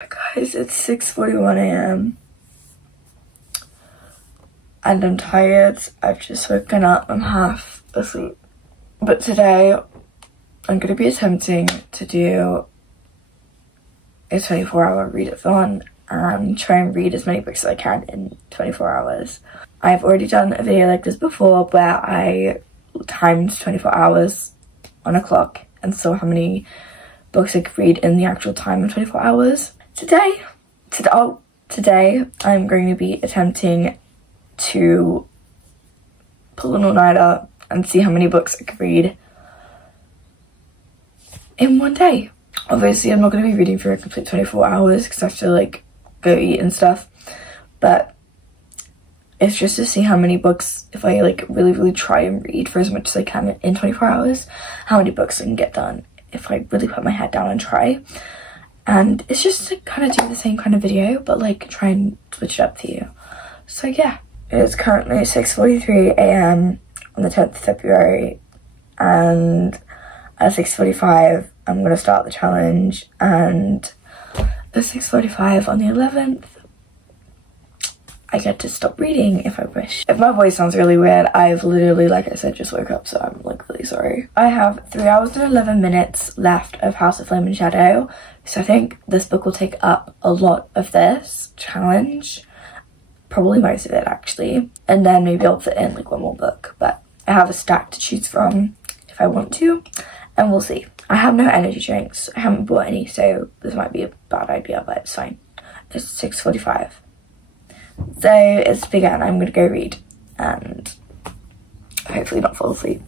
Guys, it's 6:41 a.m. and I'm tired. I've just woken up. I'm half asleep. But today I'm going to be attempting to do a 24-hour readathon and try and read as many books as I can in 24 hours. I've already done a video like this before where I timed 24 hours on a clock and saw how many books I could read in the actual time of 24 hours. Today I'm going to be attempting to pull an all-nighter and see how many books I could read in one day. Obviously, I'm not going to be reading for a complete 24 hours because I have to like go eat and stuff, but it's just to see how many books, if I like really try and read for as much as I can in 24 hours, how many books I can get done if I really put my head down and try. And it's just to kind of do the same kind of video, but like try and switch it up for you. So yeah, it is currently 6:43 a.m. on the 10th of February, and at 6:45 I'm going to start the challenge, and at 6:45 on the 11th I get to stop reading if I wish. If my voice sounds really weird, I've literally, like I said, just woke up, so I'm like really sorry. I have 3 hours and 11 minutes left of House of Flame and Shadow, so I think this book will take up a lot of this challenge. Probably most of it actually, and then maybe I'll fit in like one more book, but I have a stack to choose from if I want to, and we'll see. I have no energy drinks, I haven't bought any, so this might be a bad idea, but it's fine. It's 6:45. So it's begun. I'm gonna go read and hopefully not fall asleep.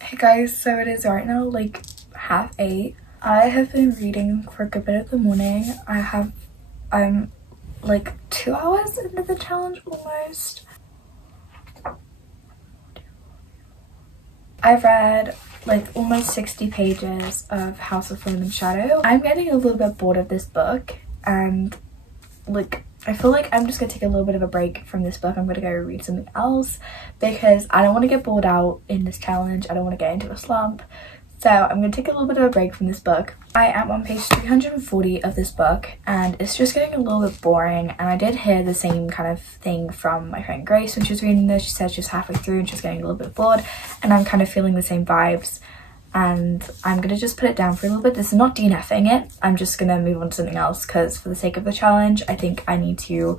Hey guys, so it is right now like 8:30. I have been reading for a good bit of the morning. I'm like 2 hours into the challenge almost. I've read like almost 60 pages of House of Flame and Shadow. I'm getting a little bit bored of this book, and like I feel like I'm just gonna take a little bit of a break from this book. I'm gonna go read something else because I don't want to get bored out in this challenge. I don't want to get into a slump. So I'm going to take a little bit of a break from this book. I am on page 340 of this book, and it's just getting a little bit boring, and I did hear the same kind of thing from my friend Grace when she was reading this. She said she's halfway through and she's getting a little bit bored, and I'm kind of feeling the same vibes, and I'm going to just put it down for a little bit. This is not DNFing it. I'm just going to move on to something else because for the sake of the challenge, I think I need to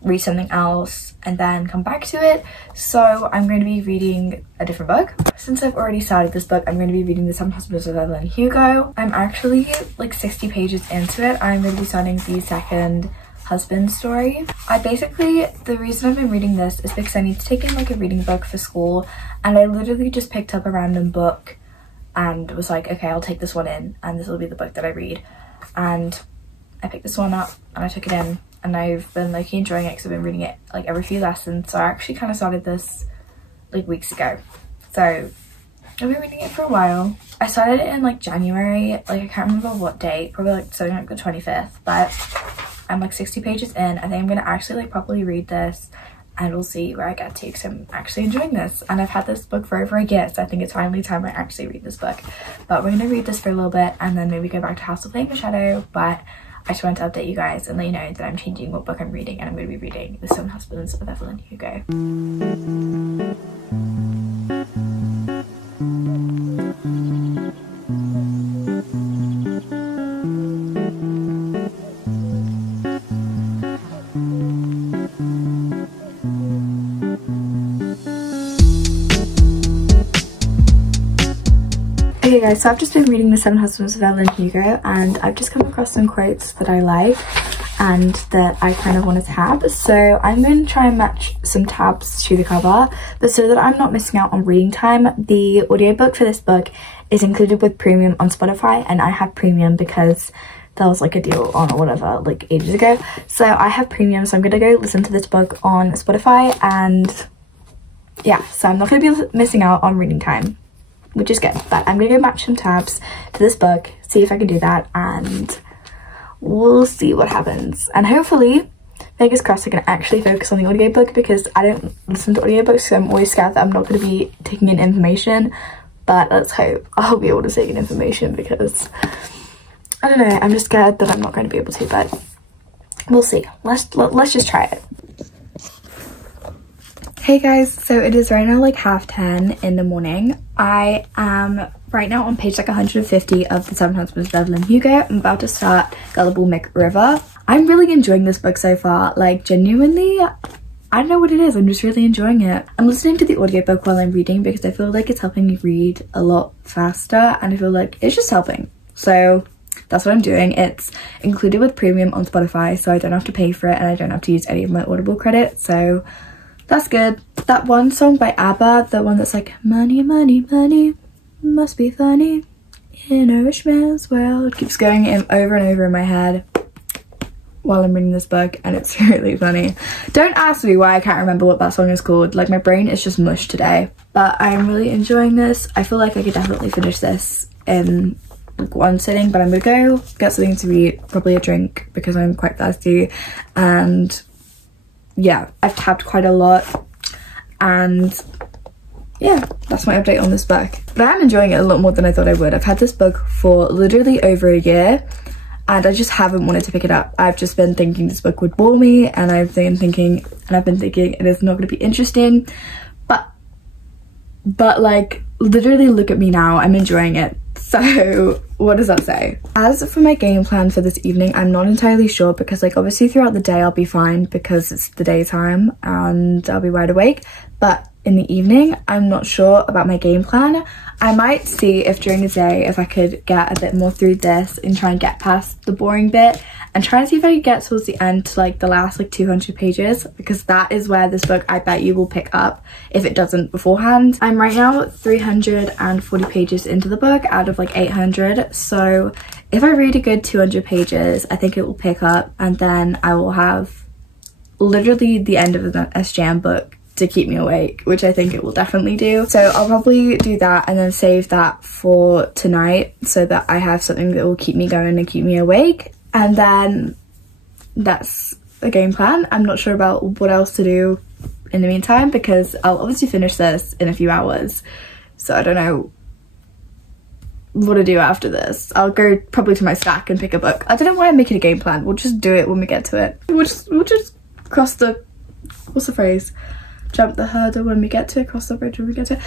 read something else and then come back to it. So I'm going to be reading a different book. Since I've already started this book, I'm going to be reading The Seven Husbands of Evelyn Hugo. I'm actually like 60 pages into it. I'm going to be starting the second husband story. The reason I've been reading this is because I need to take in like a reading book for school, and I literally just picked up a random book and was like, okay, I'll take this one in and this will be the book that I read. And I picked this one up and I took it in, and I've been like enjoying it because I've been reading it like every few lessons. So I actually kind of started this like weeks ago, so I've been reading it for a while. I started it in like January, like I can't remember what date, probably like something like the 25th, but I'm like 60 pages in. I think I'm gonna actually like properly read this, and we'll see where I get to because I'm actually enjoying this, and I've had this book for over a year, so I think it's finally time I actually read this book. But we're gonna read this for a little bit and then maybe go back to House of Flame and Shadow. But I just wanted to update you guys and let you know that I'm changing what book I'm reading, and I'm going to be reading The Seven Husbands of Evelyn Hugo. Okay guys, so I've just been reading The Seven Husbands of Evelyn Hugo, and I've just come across some quotes that I like and that I kind of want to tab. So I'm going to try and match some tabs to the cover, but so that I'm not missing out on reading time, the audiobook for this book is included with premium on Spotify, and I have premium because there was like a deal on or whatever like ages ago. So I have premium, so I'm going to go listen to this book on Spotify, and yeah, so I'm not going to be missing out on reading time. which is good. But I'm gonna go match some tabs to this book, see if I can do that, and we'll see what happens. And hopefully, fingers crossed, I can actually focus on the audiobook, because I don't listen to audiobooks, so I'm always scared that I'm not going to be taking in information. But let's hope I'll be able to take in information, because I don't know, I'm just scared that I'm not going to be able to, but we'll see. Let's just try it. Hey guys, so it is right now like 10:30 in the morning. I am right now on page like 150 of The Seven Husbands of Evelyn Hugo. I'm about to start Gullible Mick River. I'm really enjoying this book so far, like genuinely. I don't know what it is, I'm just really enjoying it. I'm listening to the audiobook while I'm reading because I feel like it's helping me read a lot faster, and I feel like it's just helping. So that's what I'm doing. It's included with premium on Spotify, so I don't have to pay for it and I don't have to use any of my Audible credit, so that's good. That one song by ABBA, the one that's like, money, money, money, must be funny in a rich man's world, keeps going over and over in my head while I'm reading this book, and it's really funny. Don't ask me why I can't remember what that song is called. Like, my brain is just mush today. But I'm really enjoying this. I feel like I could definitely finish this in like one sitting, but I'm gonna go get something to eat, probably a drink, because I'm quite thirsty. And yeah, I've tabbed quite a lot, and yeah, that's my update on this book. But I am enjoying it a lot more than I thought I would. I've had this book for literally over a year, and I just haven't wanted to pick it up. I've just been thinking this book would bore me, and I've been thinking it is not going to be interesting. But like, literally look at me now, I'm enjoying it. So what does that say? As for my game plan for this evening, I'm not entirely sure, because like obviously throughout the day I'll be fine because it's the daytime and I'll be wide awake, but in the evening I'm not sure about my game plan. I might see if during the day if I could get a bit more through this and try and get past the boring bit, and try and see if I can get towards the end to like the last like 200 pages, because that is where this book I bet you will pick up if it doesn't beforehand. I'm right now 340 pages into the book out of like 800, so if I read a good 200 pages I think it will pick up, and then I will have literally the end of the SJM book to keep me awake, which I think it will definitely do. So I'll probably do that and then save that for tonight, so that I have something that will keep me going and keep me awake. And then that's a game plan. I'm not sure about what else to do in the meantime, because I'll obviously finish this in a few hours, so I don't know what to do after this. I'll go probably to my stack and pick a book. I don't know why I'm making a game plan. We'll just do it when we get to it. We'll just cross the, what's the phrase? Jump the hurdle when we get to it, cross the bridge when we get to it.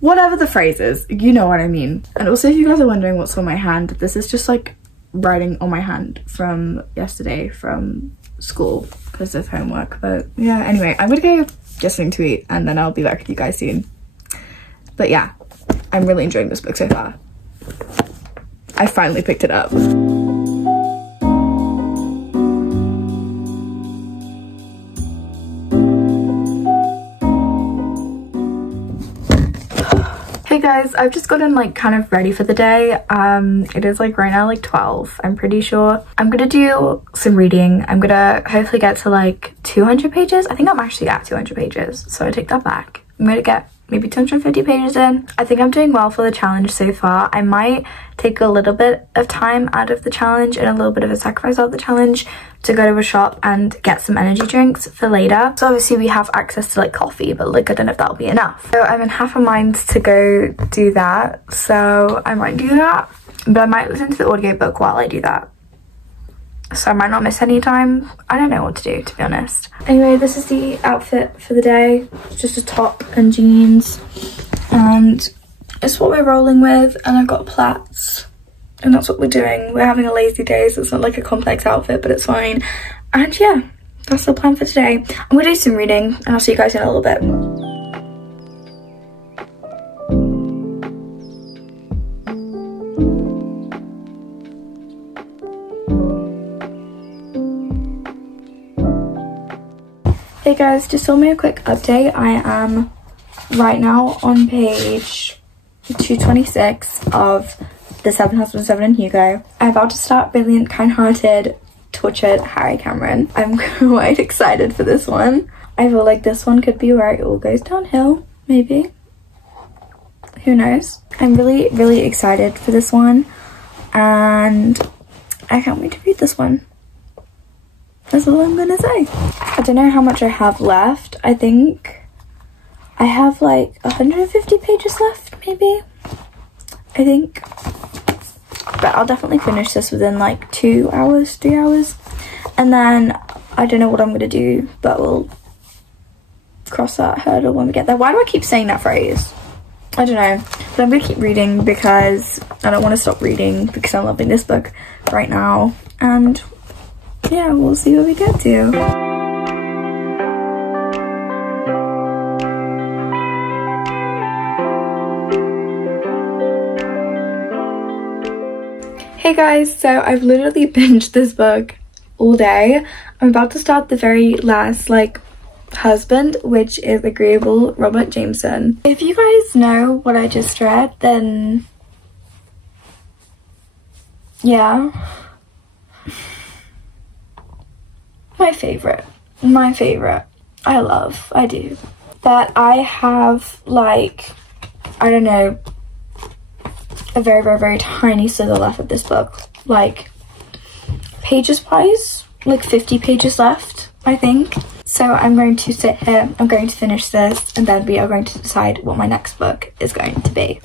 Whatever the phrase is, you know what I mean. And also, if you guys are wondering what's on my hand, this is just like writing on my hand from yesterday from school because of homework. But yeah, anyway, I'm gonna go get something to eat and then I'll be back with you guys soon. But yeah, I'm really enjoying this book so far. I finally picked it up. Hey guys, I've just gotten like kind of ready for the day. It is like right now like 12, I'm pretty sure. I'm gonna do some reading. I'm gonna hopefully get to like 200 pages. I think I'm actually at 200 pages, so I take that back. I'm gonna get maybe 250 pages in. I think I'm doing well for the challenge so far. I might take a little bit of time out of the challenge and a little bit of a sacrifice out of the challenge to go to a shop and get some energy drinks for later. So obviously we have access to like coffee, but like I don't know if that'll be enough. So I'm in half a mind to go do that, so I might do that, but I might listen to the audiobook while I do that, so I might not miss any time. I don't know what to do, to be honest. Anyway, this is the outfit for the day. It's just a top and jeans, and it's what we're rolling with, and I've got plaits, and that's what we're doing. We're having a lazy day, so it's not like a complex outfit, but it's fine. And yeah, that's the plan for today. I'm gonna do some reading and I'll see you guys in a little bit. Hey guys, just saw me a quick update. I am right now on page 226 of The Seven Husbands of Evelyn Hugo. I'm about to start Brilliant, Kind-Hearted, Tortured Harry Cameron. I'm quite excited for this one. I feel like this one could be where it all goes downhill, maybe. who knows. I'm really, really excited for this one, and I can't wait to read this one. That's all I'm gonna say. I don't know how much I have left. I think I have like 150 pages left, maybe, I think. But I'll definitely finish this within like 2 hours, 3 hours. And then I don't know what I'm gonna do, but we'll cross that hurdle when we get there. Why do I keep saying that phrase? I don't know. But I'm gonna keep reading because I don't want to stop reading because I'm loving this book right now. And yeah, we'll see what we get to. Hey guys, so I've literally binged this book all day. I'm about to start the very last like husband, which is Agreeable, Robert Jameson. If you guys know what I just read, then yeah. My favorite. I do. But I have like, I don't know, a very, very, very tiny slither left of this book. Like, pages wise, like 50 pages left, I think. So I'm going to sit here, I'm going to finish this, and then we are going to decide what my next book is going to be.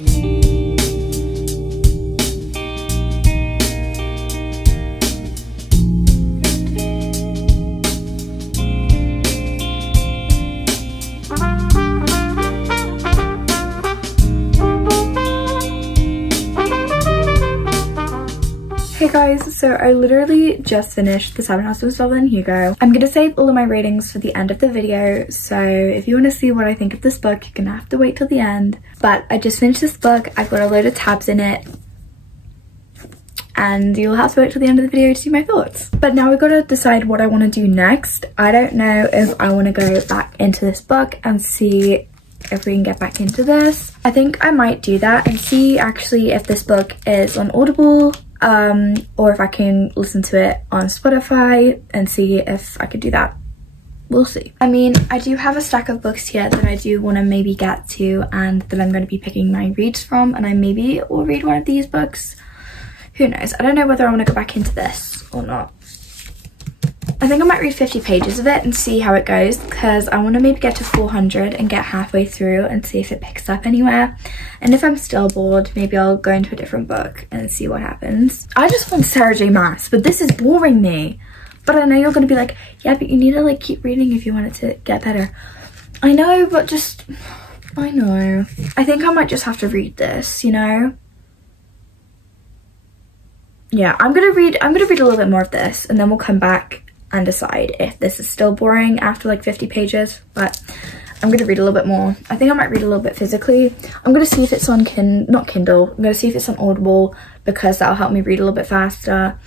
Hey guys, so I literally just finished The 7 Husbands of Evelyn Hugo. I'm gonna save all of my ratings for the end of the video, so if you want to see what I think of this book, you're gonna have to wait till the end. But I just finished this book, I've got a load of tabs in it, and you'll have to wait till the end of the video to see my thoughts. But now we've got to decide what I want to do next. I don't know if I want to go back into this book and see if we can get back into this. I think I might do that and see actually if this book is on Audible, or if I can listen to it on Spotify and see if I could do that. We'll see. I mean, I do have a stack of books here that I do want to maybe get to and that I'm going to be picking my reads from, and I maybe will read one of these books. Who knows? I don't know whether I want to go back into this or not. I think I might read 50 pages of it and see how it goes, because I want to maybe get to 400 and get halfway through and see if it picks up anywhere. And if I'm still bored, maybe I'll go into a different book and see what happens. I just want Sarah J Maas, but this is boring me. But I know you're going to be like, yeah, but you need to like keep reading if you want it to get better. I know, but just, I know. I think I might just have to read this, you know? Yeah, I'm gonna read a little bit more of this, and then we'll come back and decide if this is still boring after like 50 pages. But I'm gonna read a little bit more. I think I might read a little bit physically. I'm gonna see if it's on not Kindle. I'm gonna see if it's on Audible, because that'll help me read a little bit faster.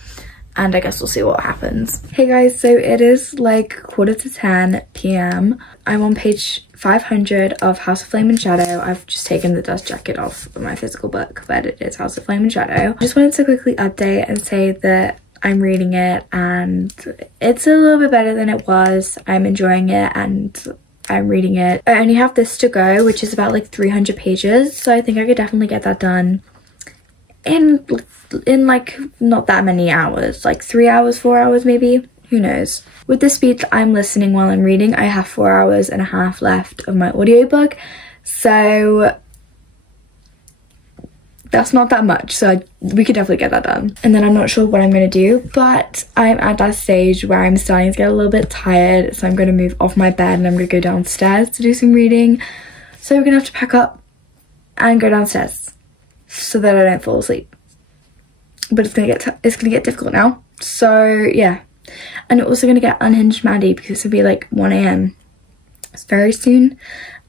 And I guess we'll see what happens. Hey guys, so it is like 9:45 p.m. I'm on page 500 of House of Flame and Shadow. I've just taken the dust jacket off of my physical book, but it is House of Flame and Shadow. I just wanted to quickly update and say that I'm reading it and it's a little bit better than it was. I'm enjoying it and I'm reading it. I only have this to go, which is about like 300 pages, so I think I could definitely get that done in like not that many hours, like 3 hours, 4 hours maybe, who knows. With the speed that I'm listening while I'm reading, I have 4.5 hours left of my audiobook, so that's not that much, so we could definitely get that done. And then I'm not sure what I'm going to do, but I'm at that stage where I'm starting to get a little bit tired, so I'm going to move off my bed and I'm going to go downstairs to do some reading. So we're going to have to pack up and go downstairs so that I don't fall asleep. But it's gonna get difficult now, so yeah. And we're also gonna get Unhinged Maddie because it'll be like 1 AM. It's very soon,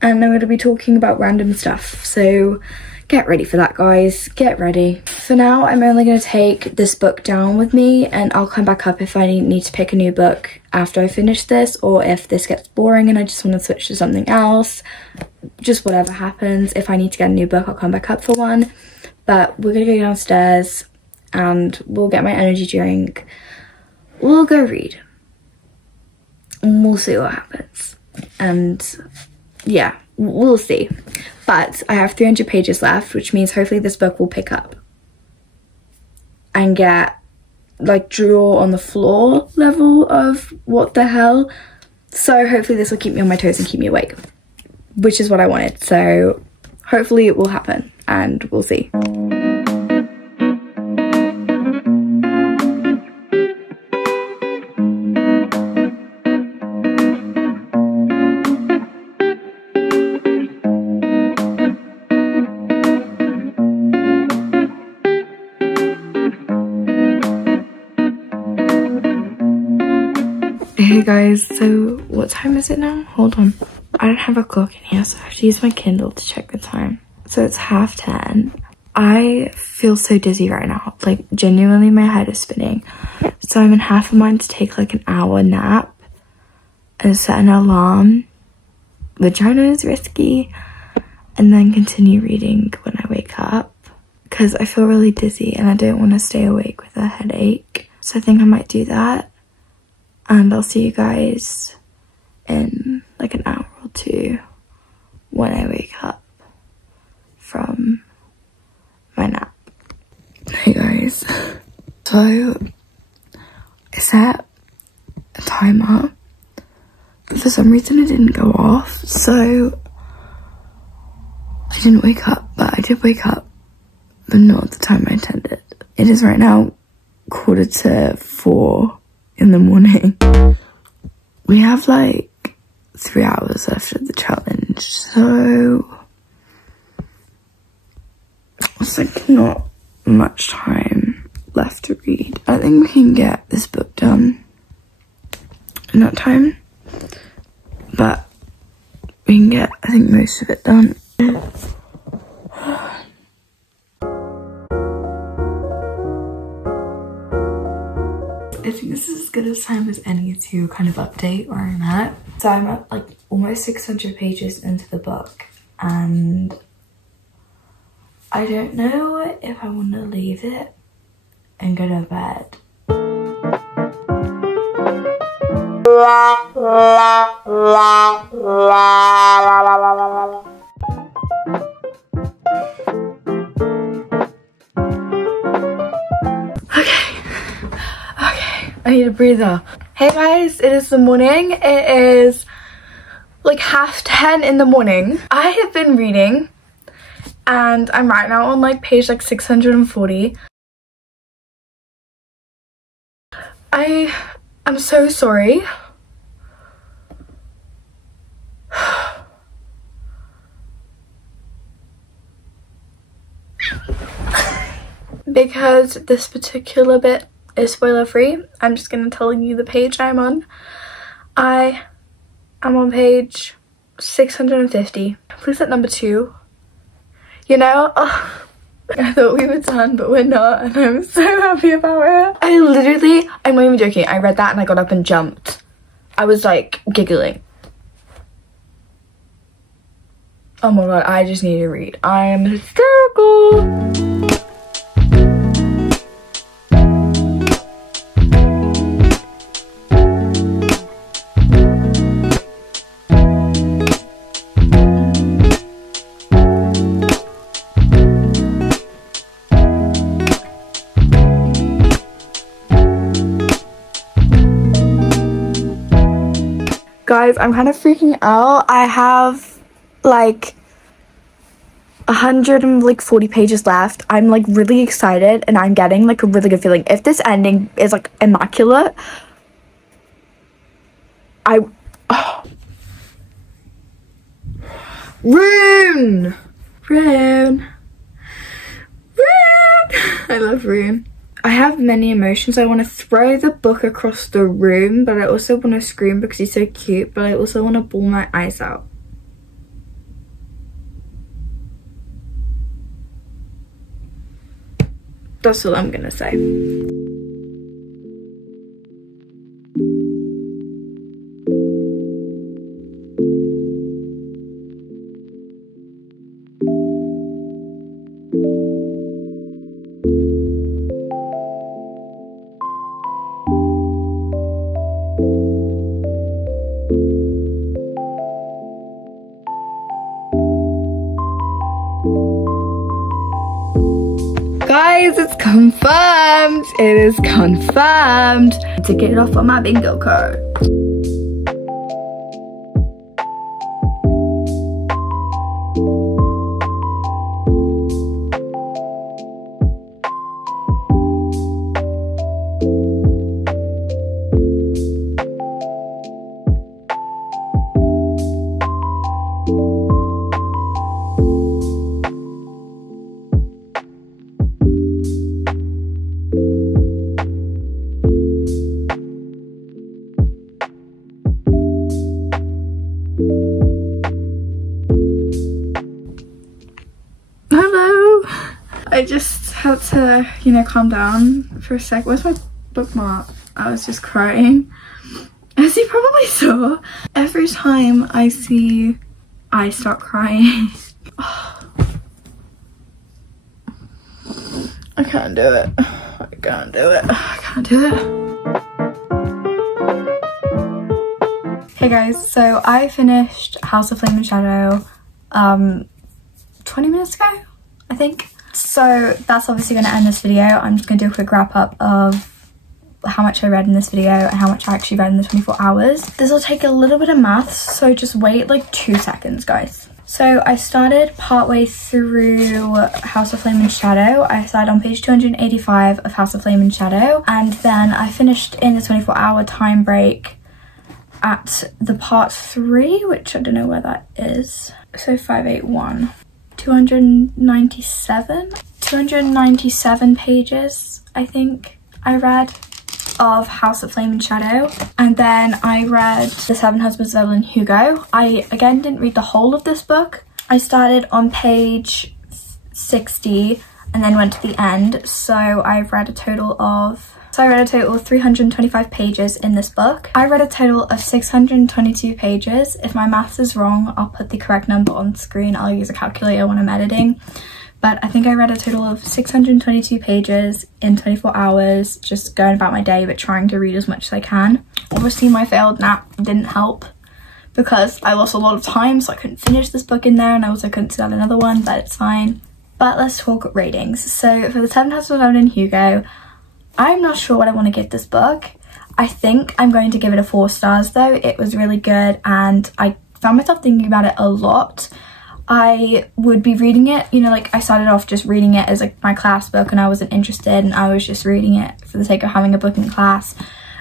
and I'm gonna be talking about random stuff, so get ready for that, guys. Get ready. For now, I'm only gonna take this book down with me, and I'll come back up if I need to pick a new book after I finish this, or if this gets boring and I just want to switch to something else. Just whatever happens. If I need to get a new book, I'll come back up for one. But we're gonna go downstairs and we'll get my energy drink. We'll go read and we'll see what happens. And yeah, we'll see. But I have 300 pages left, which means hopefully this book will pick up and get like draw on the floor level of what the hell. So hopefully this will keep me on my toes and keep me awake, which is what I wanted. So hopefully it will happen and we'll see. Hey guys, so what time is it now? Hold on. I don't have a clock in here, so I have to use my Kindle to check the time. So it's 10:30. I feel so dizzy right now. Like, genuinely my head is spinning. So I'm in half a mind to take like an hour nap and set an alarm, which I know is risky, and then continue reading when I wake up. Because I feel really dizzy and I don't want to stay awake with a headache. So I think I might do that. And I'll see you guys in like an hour or two when I wake up from my nap. Hey guys, so I set a timer, but for some reason it didn't go off, so I didn't wake up, but I did wake up, but not at the time I intended. It is right now 3:45 in the morning. We have like 3 hours left of the challenge, so it's like not much time left to read. I think we can get this book done in that time, but we can get, I think, most of it done. I think this is as good a time as any to kind of update where I'm at. So I'm at like almost 600 pages into the book and I don't know if I want to leave it and go to bed. I need a breather. Hey guys, it is the morning. It is like 10:30 in the morning. I have been reading and I'm right now on like page like 640. I'm so sorry. Because this particular bit is spoiler free, I'm just gonna tell you the page I'm on. I am on page 650. Please let number 2. You know, oh, I thought we were done, but we're not, and I'm so happy about it. I'm not even joking, I read that and I got up and jumped. I was like giggling. Oh my god, I just need to read. I am hysterical. Guys, I'm kind of freaking out. I have like 140 pages left. I'm like really excited and I'm getting like a really good feeling. If this ending is like immaculate, Rune! I love Rune. I have many emotions. I want to throw the book across the room, but I also want to scream because he's so cute, but I also want to bawl my eyes out. That's all I'm gonna say. Guys, it's confirmed. It is confirmed. To get it off on my bingo card. Hello. I just had to, you know, calm down for a sec. Where's my bookmark? I was just crying. As you probably saw, every time I start crying. I can't do it. I can't do it. I can't do it. Hey guys, so I finished House of Flame and Shadow 20 minutes ago, I think. So that's obviously going to end this video. I'm just going to do a quick wrap up of how much I read in this video and how much I actually read in the 24 hours. This will take a little bit of maths, so just wait like 2 seconds, guys. So I started partway through House of Flame and Shadow. I started on page 285 of House of Flame and Shadow, and then I finished in the 24-hour time break at the part 3, which I don't know where that is. So 581. 297 pages, I think I read, of House of Flame and Shadow. And then I read The Seven Husbands of Evelyn Hugo. I again didn't read the whole of this book. I started on page 60 and then went to the end. So I read a total of 325 pages in this book. I read a total of 622 pages. If my maths is wrong, I'll put the correct number on screen. I'll use a calculator when I'm editing. But I think I read a total of 622 pages in 24 hours, just going about my day, but trying to read as much as I can. Obviously, my failed nap didn't help because I lost a lot of time, so I couldn't finish this book in there, and I also couldn't start another one, but it's fine. But let's talk ratings. So for The Seven Husbands of Evelyn Hugo, I'm not sure what I want to give this book. I think I'm going to give it a 4 stars though. It was really good and I found myself thinking about it a lot. I would be reading it, you know, like I started off just reading it as like my class book and I wasn't interested and I was just reading it for the sake of having a book in class.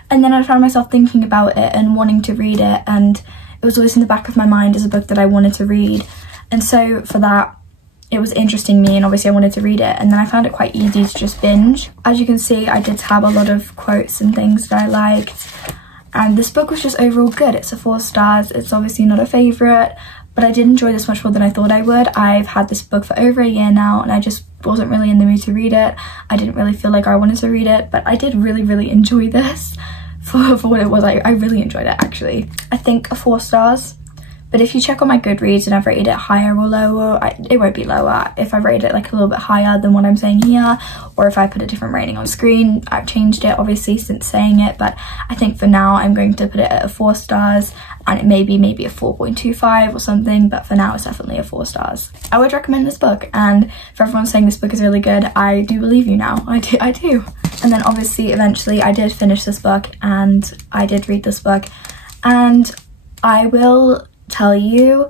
And then I found myself thinking about it and wanting to read it, and it was always in the back of my mind as a book that I wanted to read. And so for that, it was interesting me, and obviously I wanted to read it, and then I found it quite easy to just binge. As you can see, I did have a lot of quotes and things that I liked, and this book was just overall good. It's a 4 stars. It's obviously not a favourite, but I did enjoy this much more than I thought I would. I've had this book for over a year now, and I just wasn't really in the mood to read it. I didn't really feel like I wanted to read it, but I did really enjoy this for what it was. I really enjoyed it, actually. I think a 4 stars. But if you check on my Goodreads and I've rated it higher or lower, it won't be lower. If I rated it like a little bit higher than what I'm saying here, or if I put a different rating on screen, I've changed it obviously since saying it. But I think for now I'm going to put it at a 4 stars, and it may be maybe a 4.25 or something, but for now it's definitely a 4 stars. I would recommend this book, and for everyone saying this book is really good, I do believe you now. I do. And then obviously eventually I did finish this book and I did read this book, and I will tell you,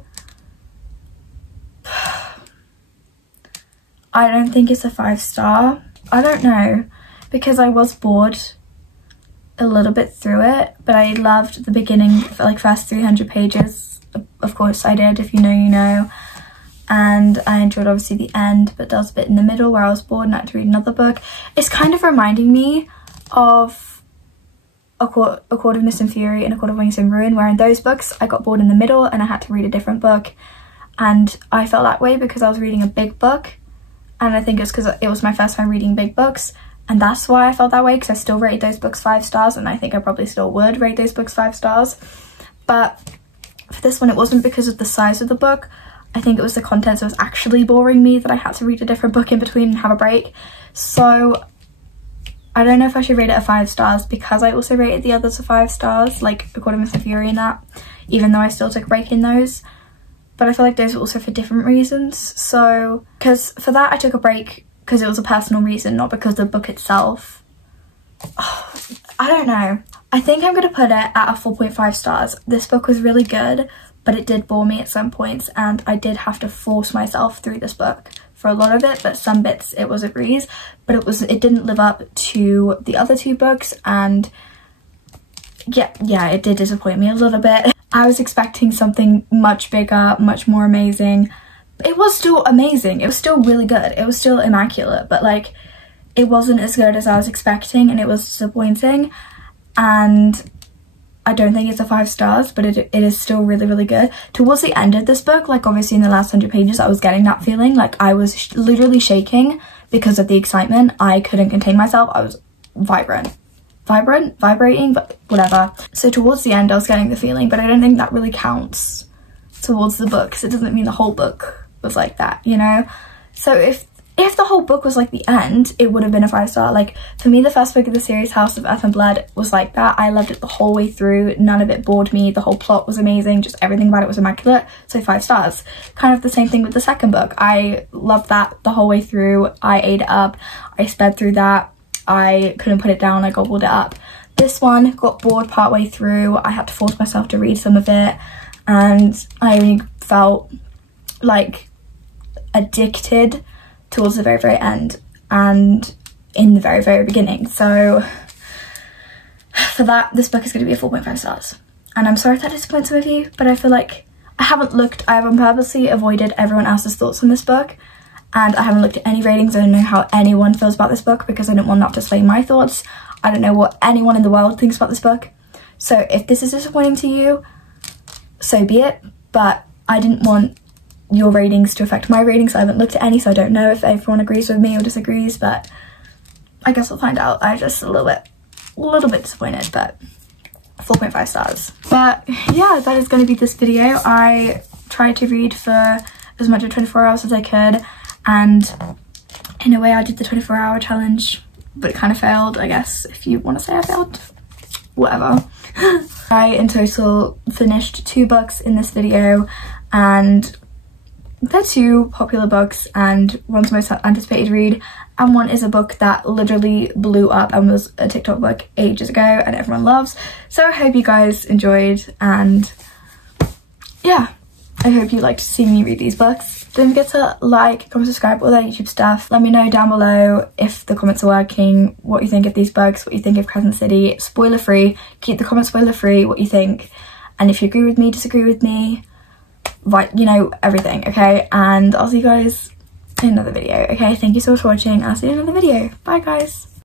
I don't think it's a 5 star. I don't know, because I was bored a little bit through it, but I loved the beginning, like first 300 pages. Of course I did, if you know, you know. And I enjoyed obviously the end, but there was a bit in the middle where I was bored and I had to read another book. It's kind of reminding me of A Court of Mist and Fury and A Court of Wings and Ruin, where in those books I got bored in the middle and I had to read a different book, and I felt that way because I was reading a big book, and I think it's because it was my first time reading big books, and that's why I felt that way, because I still rated those books 5 stars, and I think I probably still would rate those books 5 stars. But for this one, it wasn't because of the size of the book. I think it was the contents that was actually boring me, that I had to read a different book in between and have a break. So I don't know if I should rate it a 5 stars, because I also rated the others a 5 stars, like A Court of Mist and Fury and that, even though I still took a break in those. But I feel like those were also for different reasons. So, because for that I took a break because it was a personal reason, not because the book itself. Oh, I don't know. I think I'm going to put it at a 4.5 stars. This book was really good, but it did bore me at some points, and I did have to force myself through this book for a lot of it, but some bits it was a breeze, but it didn't live up to the other two books, and yeah, it did disappoint me a little bit. I was expecting something much bigger, much more amazing. It was still amazing, it was still really good, it was still immaculate, but like it wasn't as good as I was expecting, and it was disappointing. And I don't think it's a 5 stars, but it is still really, really good. Towards the end of this book, like obviously in the last 100 pages, I was getting that feeling. Like I was literally shaking because of the excitement. I couldn't contain myself. I was vibrating, but whatever. So towards the end, I was getting the feeling, but I don't think that really counts towards the book, because it doesn't mean the whole book was like that, you know? So if the whole book was like the end, it would have been a 5 star. Like for me, the first book of the series, House of Earth and Blood, was like that. I loved it the whole way through. None of it bored me. The whole plot was amazing. Just everything about it was immaculate. So 5 stars. Kind of the same thing with the second book. I loved that the whole way through. I ate it up. I sped through that. I couldn't put it down. I gobbled it up. This one got bored partway through. I had to force myself to read some of it, and I only felt like addicted towards the very, very end and in the very, very beginning. So for that, this book is going to be a 4.5 stars. And I'm sorry if that disappoints some of you, but I feel like I have purposely avoided everyone else's thoughts on this book, and I haven't looked at any ratings. I don't know how anyone feels about this book, because I don't want that to sway my thoughts. I don't know what anyone in the world thinks about this book. So if this is disappointing to you, so be it, but I didn't want your ratings to affect my ratings. I haven't looked at any, so I don't know if everyone agrees with me or disagrees, but I guess we'll find out. I'm just a little bit disappointed, but 4.5 stars. But yeah, that is going to be this video. I tried to read for as much of 24 hours as I could, and in a way I did the 24-hour challenge, but it kind of failed, I guess, if you want to say I failed. Whatever. I in total finished 2 books in this video, and they're 2 popular books, and one's my most anticipated read, and one is a book that literally blew up and was a TikTok book ages ago and everyone loves. So I hope you guys enjoyed, and yeah, I hope you liked seeing me read these books. Don't forget to like, comment, subscribe, all that YouTube stuff. Let me know down below if the comments are working, what you think of these books, what you think of Crescent City. Spoiler free, keep the comments spoiler free, what you think, and if you agree with me, disagree with me, right, you know, everything, okay? And I'll see you guys in another video, okay? Thank you so much for watching. I'll see you in another video. Bye guys.